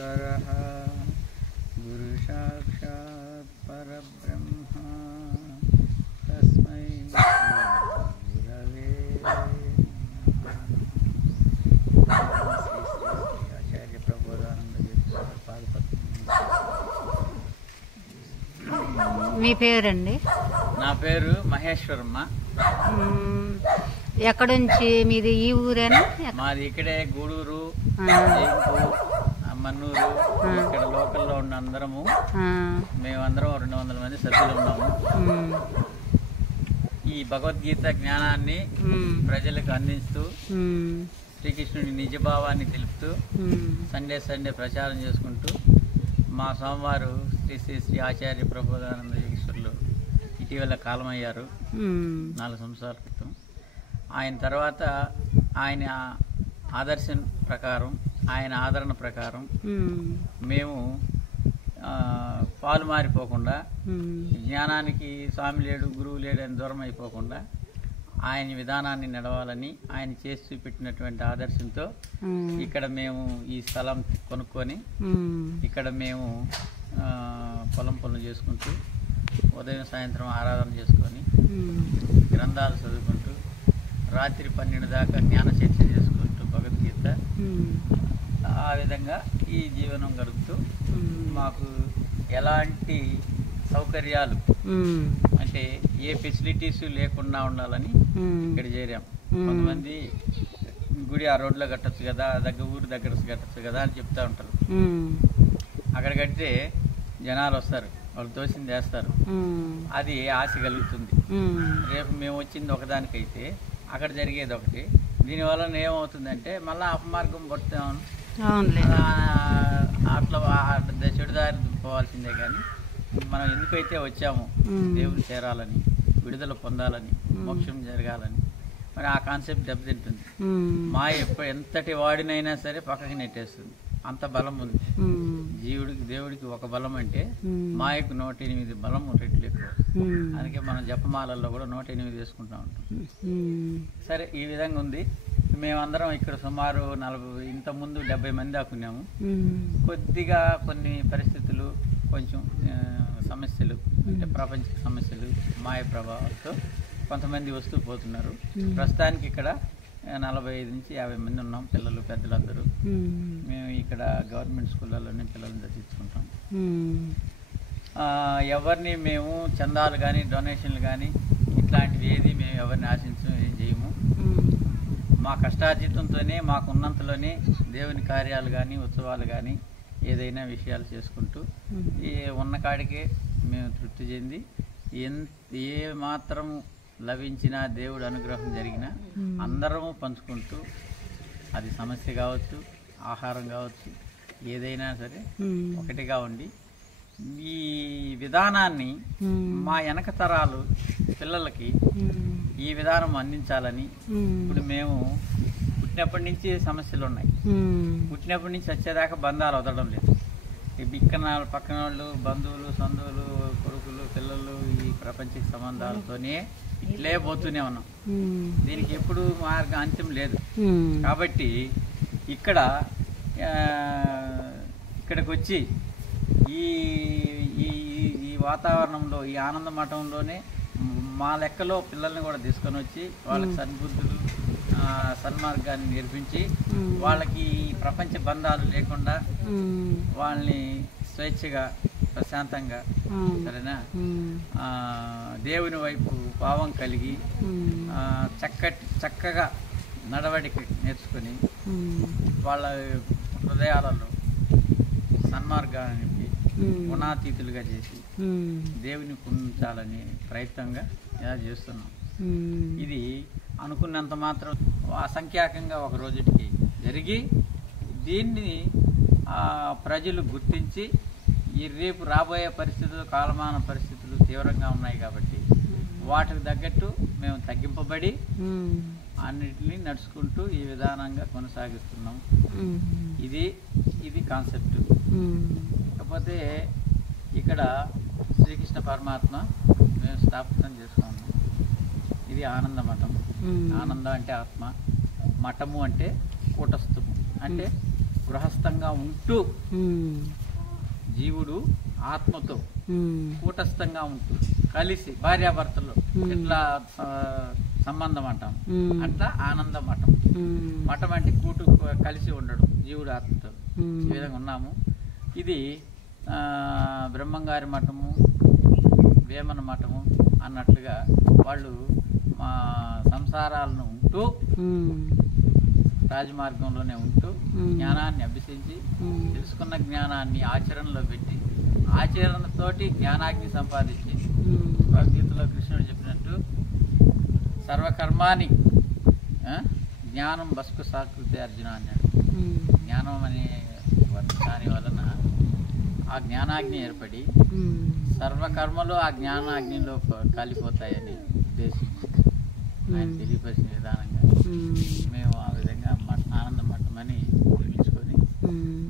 ఈశ్వరః గురు సాక్షాత్ పరబ్రహ్మ తస్మై గురవే ఆచార్య ప్రబోధానంద మీ పేరండి? నా పేరు మహేశ్వరమ్మ. ఎక్కడి నుంచి మీది? ఈ ఊరేనా? మాది ఇక్కడే గూడూరు, మన్నూరు. ఇక్కడ లోకల్లో ఉన్న అందరము మేమందరం 200 మంది సభ్యులు ఉన్నాము. ఈ భగవద్గీత జ్ఞానాన్ని ప్రజలకు అందిస్తూ శ్రీకృష్ణుడి నిజభావాన్ని తెలుపుతూ సండే ప్రచారం చేసుకుంటూ మా స్వామివారు శ్రీ శ్రీ శ్రీ ఆచార్య ప్రబోధానంద ఈశ్వరులు ఇటీవల కాలమయ్యారు 4 సంవత్సరాల క్రితం. ఆయన తర్వాత ఆయన ఆదర్శం ప్రకారం, ఆయన ఆదరణ ప్రకారం మేము పాలు మారిపోకుండా, జ్ఞానానికి స్వామి లేడు గురువు లేడు అని దూరం అయిపోకుండా ఆయన విధానాన్ని నడవాలని ఆయన చేసి చూపెట్టినటువంటి ఆదర్శంతో ఇక్కడ మేము ఈ స్థలం కొనుక్కొని ఇక్కడ మేము పొలం పనులు చేసుకుంటూ ఉదయం సాయంత్రం ఆరాధన చేసుకొని గ్రంథాలు చదువుకుంటూ రాత్రి 12 దాకా జ్ఞాన చర్చ చేసుకుంటూ భగవద్గీత ఆ విధంగా ఈ జీవనం గడుపుతూ మాకు ఎలాంటి సౌకర్యాలు అంటే ఏ ఫెసిలిటీస్ లేకుండా ఉండాలని ఇక్కడ చేరాం. కొంతమంది గుడి ఆ రోడ్లో కట్టచ్చు కదా, ఊరు దగ్గర కట్టచ్చు కదా అని చెప్తా ఉంటారు. అక్కడ కడితే జనాలు వస్తారు, వాళ్ళు తోసింది వేస్తారు, అది ఆశ కలుగుతుంది. రేపు మేము వచ్చింది ఒకదానికైతే అక్కడ జరిగేది ఒకటి. దీనివల్ల ఏమవుతుందంటే మళ్ళీ అపమార్గం పడతాం, అట్లా చెడుదారి పోవాల్సిందే. కానీ మనం ఎందుకైతే వచ్చామో దేవుని చేరాలని, విడుదల పొందాలని, మోక్షం జరగాలని, మరి ఆ కాన్సెప్ట్ దెబ్బతింటుంది. మాయ ఎంతటి వాడినైనా సరే పక్కకి నెట్టేస్తుంది, అంత బలం ఉంది. దేవుడికి ఒక బలం అంటే మాయకు 108 బలం రెట్లు ఎక్కువ. అందుకే మనం జపమాలల్లో కూడా 108 వేసుకుంటా ఉంటాం. సరే, ఈ విధంగా ఉంది. మేమందరం ఇక్కడ సుమారు 40, ఇంతకుముందు 70 మంది దాకున్నాము. కొద్దిగా కొన్ని పరిస్థితులు, కొంచెం సమస్యలు అంటే ప్రపంచ సమస్యలు, మాయ ప్రభావంతో కొంతమంది వస్తూ పోతున్నారు. ప్రస్తుతానికి ఇక్కడ 45 నుంచి 50 మంది ఉన్నాం, పిల్లలు పెద్దలందరూ. మేము ఇక్కడ గవర్నమెంట్ స్కూళ్ళలోనే పిల్లల్ని చదివించుకుంటాం. ఎవరిని మేము చందాలు కానీ డొనేషన్లు కానీ ఇట్లాంటివి ఏది మేము ఎవరిని ఆశించడం ఏం చేయము. మా కష్టార్జితంతోనే, మాకున్నంతలోనే దేవుని కార్యాలు కానీ ఉత్సవాలు కానీ ఏదైనా విషయాలు చేసుకుంటూ ఉన్న కాడికే మేము తృప్తి చెంది, ఏ మాత్రం లభించినా దేవుడు అనుగ్రహం జరిగినా అందరము పంచుకుంటూ, అది సమస్య కావచ్చు, ఆహారం కావచ్చు, ఏదైనా సరే ఒకటిగా ఉండి ఈ విధానాన్ని మా వెనక తరాలు పిల్లలకి ఈ విధానం అందించాలని. ఇప్పుడు మేము పుట్టినప్పటి నుంచి సమస్యలు ఉన్నాయి, పుట్టినప్పటి నుంచి వచ్చేదాకా బంధాలు వదలడం లేదు. ఇక్కడ పక్కన వాళ్ళు, బంధువులు, సంధువులు, కొడుకులు, పిల్లలు, ఈ ప్రపంచ సంబంధాలతోనే ఇట్లే పోతూనే ఉన్నాం. దీనికి ఎప్పుడు అంత్యం లేదు. కాబట్టి ఇక్కడికి వచ్చి ఈ వాతావరణంలో, ఈ ఆనంద మఠంలోనే మా లెక్కలో పిల్లల్ని కూడా తీసుకొని వచ్చి వాళ్ళకి సద్బుద్ధులు, సన్మార్గాన్ని నేర్పించి వాళ్ళకి ప్రపంచ బంధాలు లేకుండా వాళ్ళని స్వేచ్ఛగా, ప్రశాంతంగా, సరేనా, దేవుని వైపు భావం కలిగి చక్కగా నడవడిక నేర్చుకొని వాళ్ళ హృదయాలలో సన్మార్గాన్ని గుణాతీతులుగా చేసి దేవుని పొందాలని ప్రయత్నంగా ఇలా చేస్తున్నాం. ఇది అనుకున్నంత మాత్రం అసంఖ్యాకంగా ఒక రోజుకి జరిగి దీన్ని ప్రజలు గుర్తించి రేపు రాబోయే పరిస్థితులు, కాలమాన పరిస్థితులు తీవ్రంగా ఉన్నాయి కాబట్టి వాటికి తగ్గట్టు మేము తగ్గింపబడి అన్నిటినీ నడుచుకుంటూ ఈ విధానంగా కొనసాగిస్తున్నాం. ఇది కాన్సెప్ట్. కాకపోతే ఇక్కడ శ్రీకృష్ణ పరమాత్మ మేము స్థాపితం చేసుకున్నాం. ఇది ఆనంద మఠం. ఆనందం అంటే ఆత్మ, మఠము అంటే కూటస్థము, అంటే గృహస్థంగా ఉంటూ జీవుడు ఆత్మతో కూటస్థంగా ఉంటూ కలిసి భార్యాభర్తలు ఎట్లా సంబంధం అంటాం అట్లా ఆనంద మఠం. మఠం అంటే కూటు కలిసి ఉండడం జీవుడు ఆత్మతో. ఈ విధంగా ఉన్నాము. ఇది బ్రహ్మంగారి మఠము, వేమన మఠము అన్నట్లుగా వాళ్ళు మా సంసారాలను ఉంటూ రాజమార్గంలోనే ఉంటూ జ్ఞానాన్ని అభ్యసించి తెలుసుకున్న జ్ఞానాన్ని ఆచరణలో పెట్టి ఆచరణతోటి జ్ఞానాగ్ని సంపాదించి భగవద్గీతలో కృష్ణుడు చెప్పినట్టు సర్వకర్మాని జ్ఞానం బస్కు సాకృతి అర్జున అన్నాడు. జ్ఞానం అనే దాని వలన ఆ జ్ఞానాగ్ని ఏర్పడి సర్వకర్మలు ఆ జ్ఞానాగ్నిలో కాలిపోతాయని ఉద్దేశించి ఆయన తెలియపరిచిన విధానంగా మేము ఆ విధంగా ఆనంద మఠం అని పిలిపించుకొని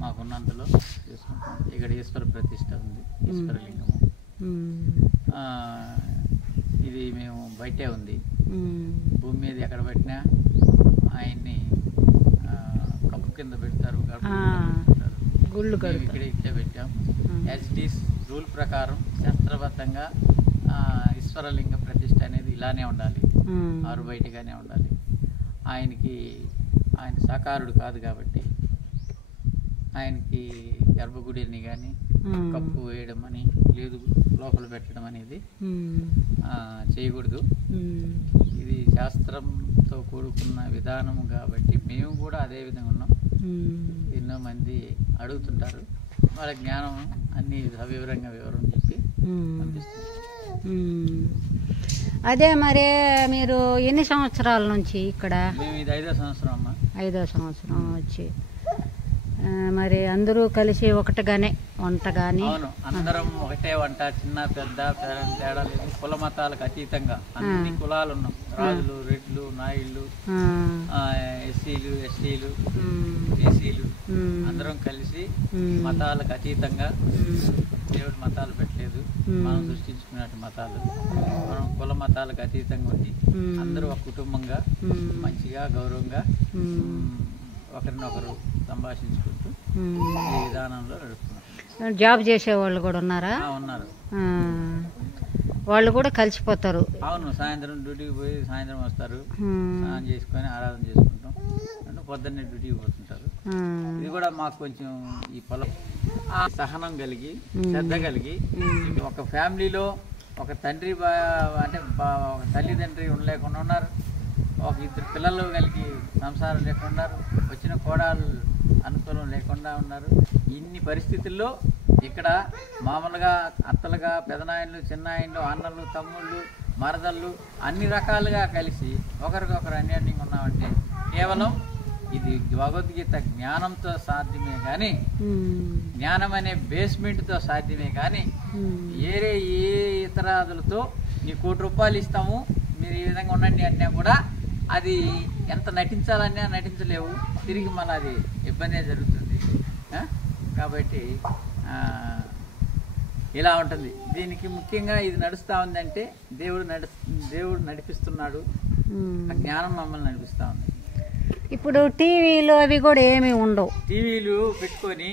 మాకున్నంతలో చేసుకుంటాం. ఇక్కడ ఈశ్వర ప్రతిష్ట ఉంది, ఈశ్వరలింగము. ఇది మేము బయటే ఉంది. భూమి మీద ఎక్కడ పెట్టినా ఆయన్ని కప్పు కింద పెడతారు, గుళ్ళు ఇక్కడ ఇట్లా పెట్టాం. యాజ్ ఇట్ ఈస్ రూల్ ప్రకారం శాస్త్రబద్ధంగా ఈశ్వరలింగ ప్రతిష్ట అనేది ఇలానే ఉండాలి, ఆరు బయటగానే ఉండాలి. ఆయన సాకారుడు కాదు కాబట్టి ఆయనకి గర్భగుడిని కానీ కప్పు వేయడం అని లేదు, లోపల పెట్టడం అనేది చేయకూడదు. ఇది శాస్త్రంతో కూడుకున్న విధానము కాబట్టి మేము కూడా అదే విధంగా ఉన్నాం. ఎన్నో మంది అడుగుతుంటారు, వాళ్ళ జ్ఞానం అన్ని సవివరంగా వివరం చెప్పి పంపిస్తున్నారు. అదే మరి మీరు ఎన్ని సంవత్సరాల నుంచి ఇక్కడ? మేము ఇది 5వ సంవత్సరం అమ్మా. 5వ సంవత్సరం వచ్చి మరి అందరూ కలిసి ఒకటిగానే వంట కానీ? అవును, అందరం ఒకటే వంట, చిన్న పెద్ద తేడా లేదు. కుల మతాలకు అతీతంగా అన్ని కులాలు ఉన్నాం. రాజులు, రెడ్లు, నాయుళ్ళు, ఎస్సీలు, ఎస్టీలు, బీసీలు అందరం కలిసి మతాలకు అతీతంగా, దేవుడి మతాలు పెట్టలేదు, మనం సృష్టించుకున్నట్టు మతాలు, మనం కుల మతాలకు అతీతంగా ఉండి అందరూ ఒక కుటుంబంగా మంచిగా గౌరవంగా ఒకరినొకరు సంభాషించుకుంటూ ఈ విధానంలో నడుపుతున్నారు. జాబ్ చేసే వాళ్ళు కూడా ఉన్నారా? ఉన్నారు. వాళ్ళు కూడా కలిసిపోతారు? అవును, సాయంత్రం డ్యూటీకి పోయి సాయంత్రం వస్తారు, స్నానం చేసుకొని ఆరాధన చేసుకుంటాం, పొద్దున్నే డ్యూటీకి పోతుంటారు. ఇది కూడా మాకు కొంచెం ఈ పొలం సహనం కలిగి శ్రద్ధ కలిగి, ఒక ఫ్యామిలీలో ఒక తండ్రి అంటే ఒక తల్లిదండ్రి ఉండలేకుండా ఉన్నారు, ఒక 2 పిల్లలు కలిగి సంసారం లేకుండా, వచ్చిన కోడలు అనుకూలం లేకుండా ఉన్నారు. ఇన్ని పరిస్థితుల్లో ఇక్కడ మామూలుగా అత్తలుగా, పెదనాయన్లు, చిన్నాయన్లు, అన్నలు, తమ్ముళ్ళు, మరదళ్ళు అన్ని రకాలుగా కలిసి ఒకరికొకరు అన్యోన్యంగా ఉన్నామంటే కేవలం ఇది భగవద్గీత జ్ఞానంతో సాధ్యమే కానీ, జ్ఞానం అనే బేస్మెంట్తో సాధ్యమే కానీ ఏ ఇతరాదులతో నీ ₹1 ఇస్తాము మీరు ఈ విధంగా ఉండండి అన్నా కూడా అది ఎంత నటించాలన్నా నటించలేవు, తిరిగి మళ్ళీ అది ఇబ్బందే జరుగుతుంది. కాబట్టి ఇలా ఉంటుంది. దీనికి ముఖ్యంగా ఇది నడుస్తూ ఉందంటే దేవుడు నడిపిస్తున్నాడు, ఆ జ్ఞానం మమ్మల్ని నడిపిస్తూ ఉంది. ఇప్పుడు టీవీలు అవి కూడా ఏమి ఉండవు. టీవీలు పెట్టుకొని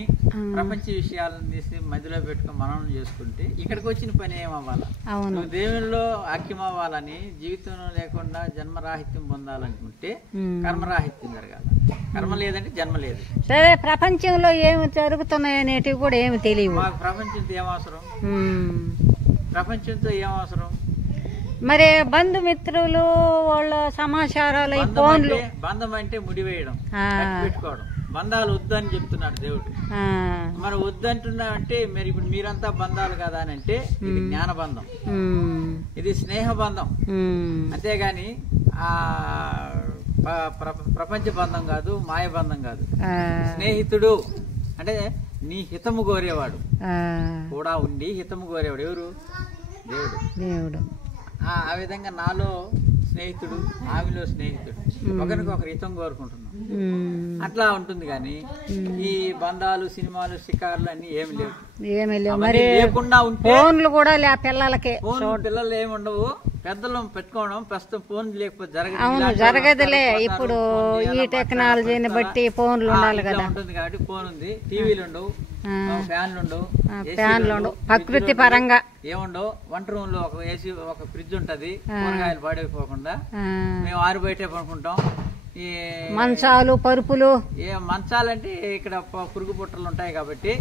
ప్రపంచ విషయాలను తీసి మధ్యలో పెట్టుకొని మనం చేసుకుంటే ఇక్కడికి వచ్చిన పని ఏమవ్వాలా? నువ్వు దేవుల్లో ఐక్యం అవ్వాలని, జీవితంలో లేకుండా జన్మరాహిత్యం పొందాలనుకుంటే కర్మరాహిత్యం జరగాలి. కర్మ లేదంటే జన్మ లేదు. సరే, ప్రపంచంలో ఏమి జరుగుతున్నాయి అనేటివి కూడా ఏమి తెలియవు. మాకు ప్రపంచంతో ఏమవసరం? ప్రపంచంతో ఏమవసరం? మరి బంధుమిత్రులు వాళ్ళ సమాచారాలు, ఫోన్లు. బంధం అంటే ముడివేయడం, పెట్టుకోవడం. బంధాలు వద్దని చెప్తున్నాడు దేవుడు. మరి వద్దంటున్నా అంటే మరి ఇప్పుడు మీరంతా బంధాలు కదా అని అంటే ఇది జ్ఞాన బంధం, ఇది స్నేహ బంధం, అంతేగాని ఆ ప్రపంచ బంధం కాదు, మాయ బంధం కాదు. స్నేహితుడు అంటే నీ హితము కోరేవాడు, కూడా ఉండి హితము కోరేవాడు. ఎవరు? దేవుడు. ఆ విధంగా నాలో స్నేహితుడు, ఆమెలో స్నేహితుడు, ఒకరికొకరు హితం కోరుకుంటున్నాం. అట్లా ఉంటుంది. కానీ ఈ బంధాలు, సినిమాలు, షికార్లు అన్ని ఏమి లేవు. మరి లేకుండా ఉంటే ఫోన్లు కూడా పిల్లలకి, పిల్లలు ఏమి ఉండవు, పెద్దలు పెట్టుకోవడం ప్రస్తుతం ఫోన్ లేకపోతే అవును జరగదులే. ఇప్పుడు ఈ టెక్నాలజీని బట్టి ఫోన్లు ఉండాలి కదా. ఉంటుంది కాబట్టి ఫోన్ ఉంది, టీవీలు ఉండవు, ఫ్యాన్లు ఉండవు, ప్రకృతి పరంగా ఏముండవు. వంట రూమ్ లో ఒక ఏసీ, ఒక ఫ్రిడ్జ్ ఉంటది, కూరగాయలు పాడైపోకుండా. మేము ఆరు బయటే పడుకుంటాం. ఈ మంచాలు, పరుపులు, మంచాలంటే ఇక్కడ పురుగు పుట్టలు ఉంటాయి కాబట్టి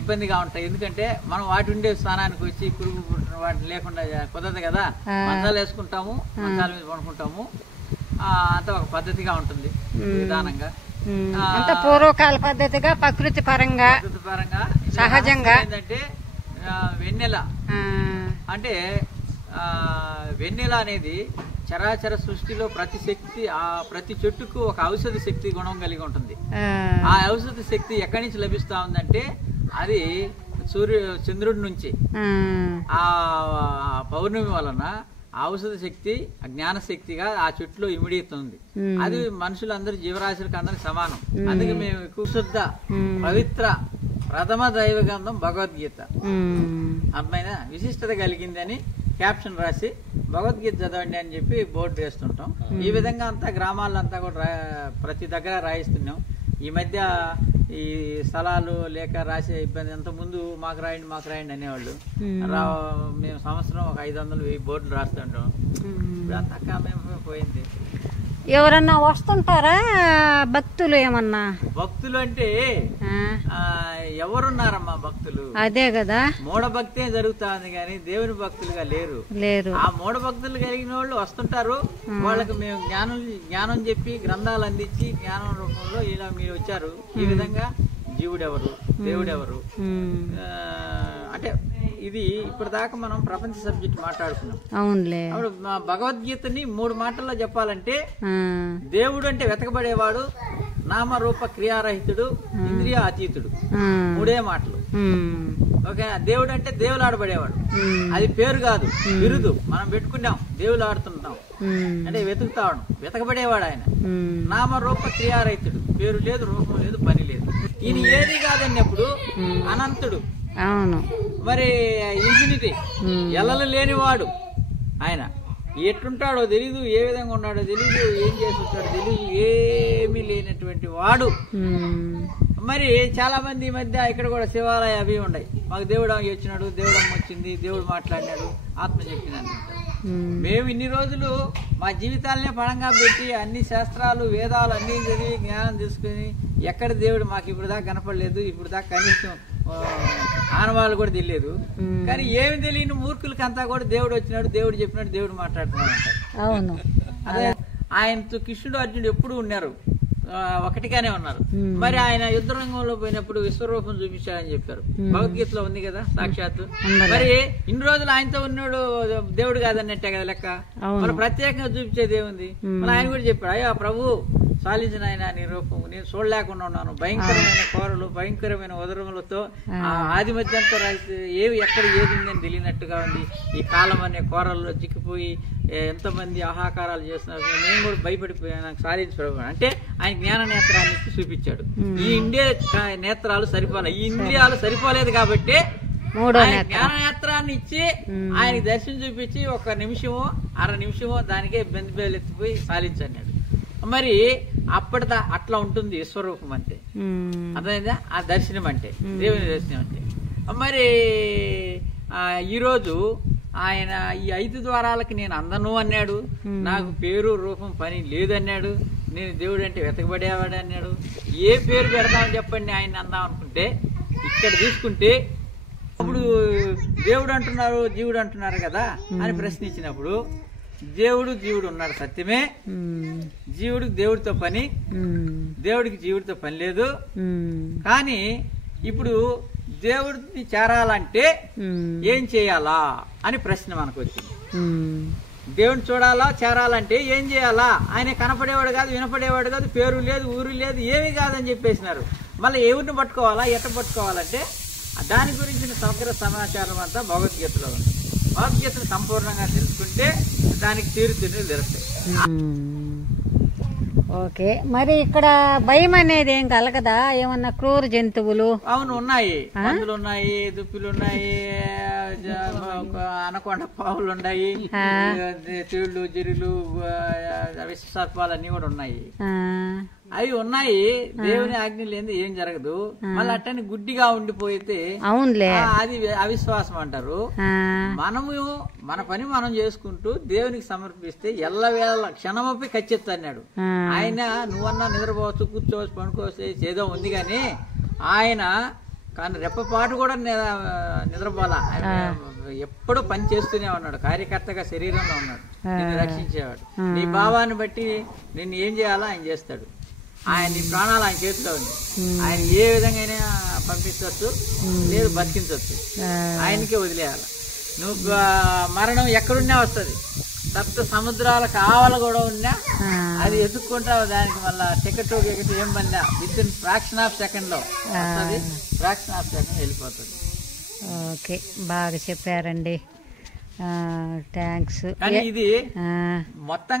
ఇబ్బందిగా ఉంటాయి. ఎందుకంటే మనం వాటి ఉండే స్థానానికి వచ్చి పురుగు పుట్టిన వాటిని లేకుండా కుదరదు కదా. మంచాలు వేసుకుంటాము, మంచాల మీద పడుకుంటాము. అంత ఒక పద్ధతిగా ఉంటుంది, విధానంగా. అంత పూర్వకాల పద్ధతిగా ప్రకృతి పరంగా సహజంగా. ఏంటంటే వెన్నెల అంటే వెన్నెల అనేది చరాచర సృష్టిలో ప్రతి చెట్టుకు ఒక ఔషధ శక్తి గుణం కలిగి ఉంటుంది. ఆ ఔషధ శక్తి ఎక్కడి నుంచి లభిస్తా ఉందంటే అది చంద్రుడి నుంచి. ఆ పౌర్ణమి వలన ఔషధ శక్తి జ్ఞాన శక్తిగా ఆ చెట్టులో ఇమిడితుంది. అది మనుషులందరూ జీవరాశులకు అందరికి సమానం. అందుకే మేము ఎక్కువ శుద్ధ పవిత్ర ప్రథమ దైవ గ్రంథం భగవద్గీత అర్థమైన విశిష్టత కలిగింది అని క్యాప్షన్ రాసి భగవద్గీత చదవండి అని చెప్పి బోర్డు వేస్తుంటాం. ఈ విధంగా అంతా గ్రామాలంతా కూడా ప్రతి దగ్గర రాయిస్తున్నాం. ఈ మధ్య ఈ స్థలాలు లేక రాసే ఇబ్బంది. అంత ముందు మాకు రాయండి అనేవాళ్ళు. మేము సంవత్సరం ఒక 500-1000 బోర్డులు రాస్తుంటాం. ఇప్పుడు అంతా కామే పోయింది. ఎవరన్నా వస్తుంటారా భక్తులు? ఏమన్నా భక్తులు అంటే ఎవరున్నారమ్మా భక్తులు? అదే కదా, మూఢ భక్తే జరుగుతుంది కానీ దేవుని భక్తులుగా లేరు. ఆ మూఢ భక్తులు కలిగిన వాళ్ళు వస్తుంటారు. వాళ్ళకి మేము జ్ఞానం చెప్పి గ్రంథాలు అందించి జ్ఞానం రూపంలో ఇలా మీరు వచ్చారు. ఈ విధంగా జీవుడెవరు, దేవుడెవరు అంటే ఇది ఇప్పటిదాకా మనం ప్రపంచ సబ్జెక్ట్ మాట్లాడుకున్నాం. అవునులే. అప్పుడు భగవద్గీతని 3 మాటల్లో చెప్పాలంటే దేవుడు అంటే వెతకబడేవాడు, నామరూప క్రియారహితుడు, ఇంద్రియ అతీతుడు. 3 మాటలు. ఓకే. దేవుడు అంటే దేవులు ఆడబడేవాడు. అది పేరు కాదు, బిరుదు మనం పెట్టుకున్నాం. దేవులు ఆడుతుంటాం అంటే వెతకబడేవాడు ఆయన. నామరూప క్రియారహితుడు, పేరు లేదు, రూపం లేదు, పని లేదు. ఈయన ఏది కాదన్నప్పుడు అనంతుడు. అవును. మరి ఇన్ఫినిటీ, ఎల్లలు లేనివాడు ఆయన. ఎట్లుంటాడో తెలీదు, ఏ విధంగా ఉన్నాడో తెలీదు, ఏం చేస్తుంటాడో తెలీదు, ఏమీ లేనటువంటి వాడు. మరి చాలా మంది ఈ మధ్య ఇక్కడ కూడా శివాలయ అవి ఉన్నాయి. మాకు దేవుడు వచ్చినాడు, దేవుడమ్మ వచ్చింది, దేవుడు మాట్లాడినాడు, ఆత్మ చెప్పినాడు. మేము ఇన్ని రోజులు మా జీవితాలనే పణంగా పెట్టి అన్ని శాస్త్రాలు, వేదాలు అన్ని చదివి జ్ఞానం తీసుకుని ఎక్కడ దేవుడు మాకు ఇప్పుడు దాకా కనపడలేదు. ఇప్పుడు దాకా కనీసం ఆనవాళ్ళు కూడా తెలియదు. కానీ ఏమి తెలియని మూర్ఖులకంతా కూడా దేవుడు వచ్చినాడు, దేవుడు చెప్పినాడు, దేవుడు మాట్లాడుతున్నాడు అంటారు. అవును. అదే ఆయనతో కృష్ణుడు, అర్జునుడు ఎప్పుడు ఉన్నారు, ఒకటిగానే ఉన్నారు. మరి ఆయన యుద్ధ రంగంలో పోయినప్పుడు విశ్వరూపం చూపించాడని చెప్పారు. భగవద్గీతలో ఉంది కదా సాక్షాత్తు. మరి ఇన్ని రోజులు ఆయనతో ఉన్నాడు దేవుడు కాదన్నట్టే కదా లెక్క. మరి ప్రత్యేకంగా చూపించేది ఏముంది? మరి ఆయన కూడా చెప్పాడు, అయ్యా ప్రభు సాలించిన ఆయన నీ రూపం నేను చూడలేకుండా ఉన్నాను. భయంకరమైన కోరలు, భయంకరమైన ఉదరములతో ఆది మధ్యంతో రాయితే ఎక్కడ ఏది ఉందని తెలియనట్టుగా ఉంది. ఈ కాలం అనే కోరల్లో చిక్కిపోయి ఎంతమంది ఆహాకారాలు చేస్తున్నారు. నేను కూడా భయపడిపోయాను, నాకు సాధించడం అంటే ఆయన జ్ఞాన నేత్రాన్ని చూపించాడు. ఈ ఇండియా నేత్రాలు సరిపోలే, ఈ ఇంద్రియాలు సరిపోలేదు కాబట్టి జ్ఞాన నేత్రాన్ని ఇచ్చి ఆయనకి దర్శనం చూపించి 1 నిమిషమో 1/2 నిమిషమో దానికే బెందిబేలు ఎత్తిపోయి సాధించన్నాడు. మరి అప్పటిదా అట్లా ఉంటుంది విశ్వరూపం అంటే. అర్థమైందా? ఆ దర్శనం అంటే, దేవుని దర్శనం అంటే. మరి ఈరోజు ఆయన ఈ 5 ద్వారాలకి నేను అందను అన్నాడు. నాకు పేరు, రూపం, పని లేదు అన్నాడు. నేను దేవుడు అంటే వెతకబడేవాడు అన్నాడు. ఏ పేరు పెడదామని చెప్పండి ఆయన అందాం అనుకుంటే. ఇక్కడ తీసుకుంటే అప్పుడు దేవుడు అంటున్నారు, జీవుడు అంటున్నారు కదా అని ప్రశ్నించినప్పుడు, జీవుడు ఉన్నాడు సత్యమే. జీవుడికి దేవుడితో పని, దేవుడికి జీవుడితో పని లేదు. కానీ ఇప్పుడు దేవుడిని చేరాలంటే ఏం చేయాలా అని ప్రశ్న మనకు వచ్చింది. దేవుడిని చూడాలా, చేరాలంటే ఏం చేయాలా? ఆయన కనపడేవాడు కాదు, వినపడేవాడు కాదు, పేరు లేదు, ఊరు లేదు, ఏమీ కాదని చెప్పేసినారు. మళ్ళీ ఎవరిని పట్టుకోవాలా, ఎట్ట పట్టుకోవాలంటే దాని గురించిన సమగ్ర సమాచారం అంతా భగవద్గీతలో ఉంది. భగవద్గీతను సంపూర్ణంగా తెలుసుకుంటే దానికి తీరుతెన్నులు తెలుస్తాయి. ఓకే. మరి ఇక్కడ భయం అనేది ఏం కలగదా? ఏమన్నా క్రూర జంతువులు? అవును, ఉన్నాయి. పందులు ఉన్నాయి, దుప్పిలు ఉన్నాయి, అనకొండ పావులు ఉన్నాయి, తేళ్లు జిరులు విషసర్పాలు అన్ని కూడా ఉన్నాయి. అవి ఉన్నాయి, దేవుని ఆజ్ఞ లేని ఏం జరగదు. మళ్ళీ అట్టని గుడ్డిగా ఉండిపోయితే అది అవిశ్వాసం అంటారు. మనము మన పని మనం చేసుకుంటూ దేవునికి సమర్పిస్తే ఎల్లవేళ క్షణమపై ఖచ్చితం అన్నాడు ఆయన. నువ్వన్నా నిద్రపోవచ్చు, కూర్చోవచ్చు, పనుకోవచ్చు, ఏదో ఉంది కానీ ఆయన కానీ రెప్పపాటు కూడా నిద్రపోలా. ఎప్పుడూ పని చేస్తూనే ఉన్నాడు, కార్యకర్తగా శరీరంలో ఉన్నాడు, నిన్ను రక్షించేవాడు. నీ భావాన్ని బట్టి నిన్ను ఏం చేయాలో ఆయన చేస్తాడు. ఆయన నీ ప్రాణాలు ఆయన చేతిలో ఉంది. ఆయన ఏ విధంగా పంపించవచ్చు, లేదు బతికించవచ్చు, ఆయనకే వదిలేయాలి. నువ్వు మరణం ఎక్కడున్నా వస్తుంది, సప్త సముద్రాల కావాల కూడా ఉన్నా అది ఎదుక్కుంటావు. దానికి మళ్ళా టికెట్ ఏం పడినా with in fraction of second లో వస్తుంది, ఫ్రాక్షన్ ఆఫ్ సెకండ్ వెళ్ళిపోతుంది. ఓకే, బాగా చెప్పారండి, థ్యాంక్స్. కానీ ఇది మొత్తంగా